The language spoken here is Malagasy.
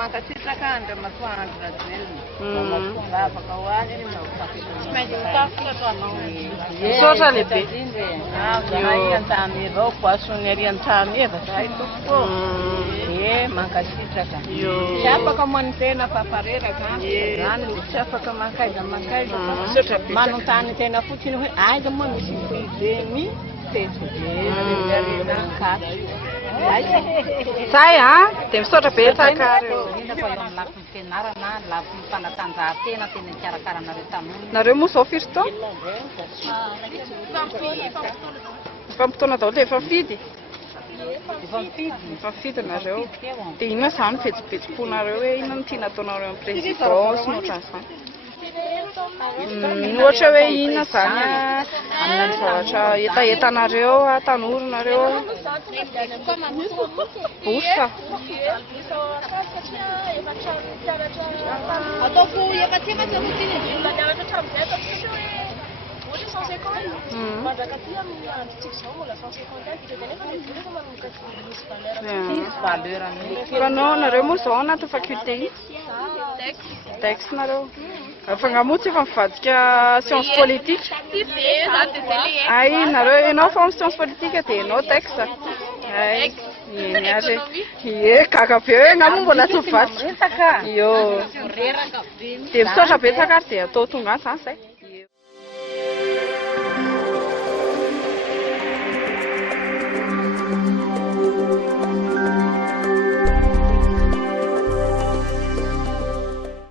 mankasitraka andra masoandro rajelona tonga afaka hoany ry misaotra lehibe zahay antany avao poisson ery antany eva zahay tompoko mankasitraka tsy afaka moany-tena fafareraka zany le tsy afaka mankaiza manontany tena fotsiny hoe aiza moa misy fidemy teto zay dia misaotra be tsaka reo lafiny fianarana lafiny fanatanjahantena tena ikarakaranareo tanona nareo moa zao firy taona fampitona daholo efa mifidy mifidy nareo dia inona izany fetsipetsim-ponareo hoe inona no tiana ataonareo amin'ny présidence nohatran'izany ohatra hoe inona zany amin'ny zavatra etaetanareo tanoronareo bourse fanao nareo moa zao anaty faculté texte nareo fangamotsy efa mivadika science politique ay nareo ianao fa amin'ny science politique dia ianao texte ay ary gaga be hoe ngamo mbola tsy mivadika io dia misaotra betsaka ary dia atao tonga any zany zay